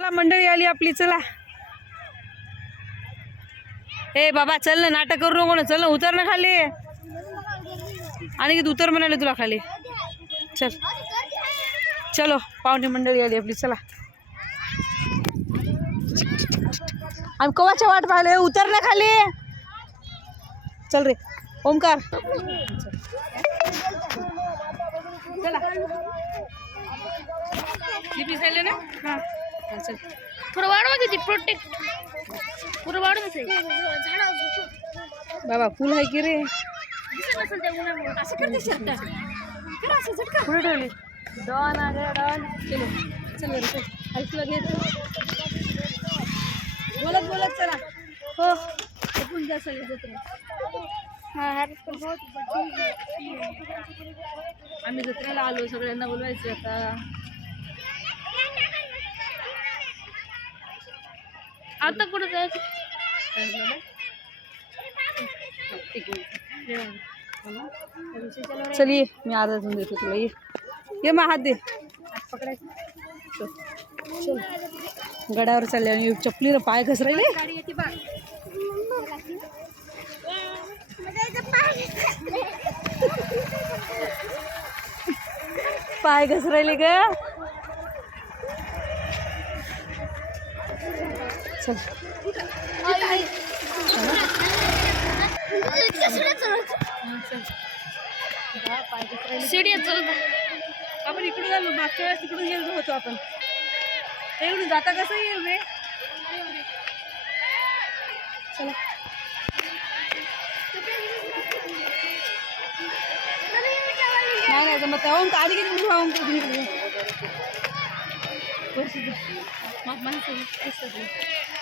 चला मंडळी आली आपली चला. ए बाबा चल ना नाटक करू नको ना चल ना उतर ना खाली. आणि किती उतर म्हणाले तुला खाली. चल. चलो पाहुणे मंडळी आली आपली चला. आम्ही कवाच्या वाट पाहिले उतर ना खाली. चल रे ओमकार चला. झाले ना? हां. चल थोडं वाढवा किती प्रोटेक्ट ते बाबा फुल आहे की रे? असं करते शर्ट. कुठे ठेवली. डॉन चल. ऐकलं बोलत बोलत चला. हो. आपण जा सगळे जत्रा. हा. आम्ही जत्रेला आलो सगळ्यांना बोलवायचं आता. आता कुठं जायचं? चल ये मी आज अजून देतो तुला. ये. ये मग हात दे. हात गडावर चालले आणि चपलीनं पाय घसरायले. पाय घसरायले ग. चल. शिडी चल. आपण इकडून गेलो मागच्या वेळेस तिकडून गेलो होतो आपण. ते इकडून जाता कसं येईल रे? चला. नाही नाही जमत नाही. ओंकार आधी किती उभा ओंकार तुम्ही इकडे.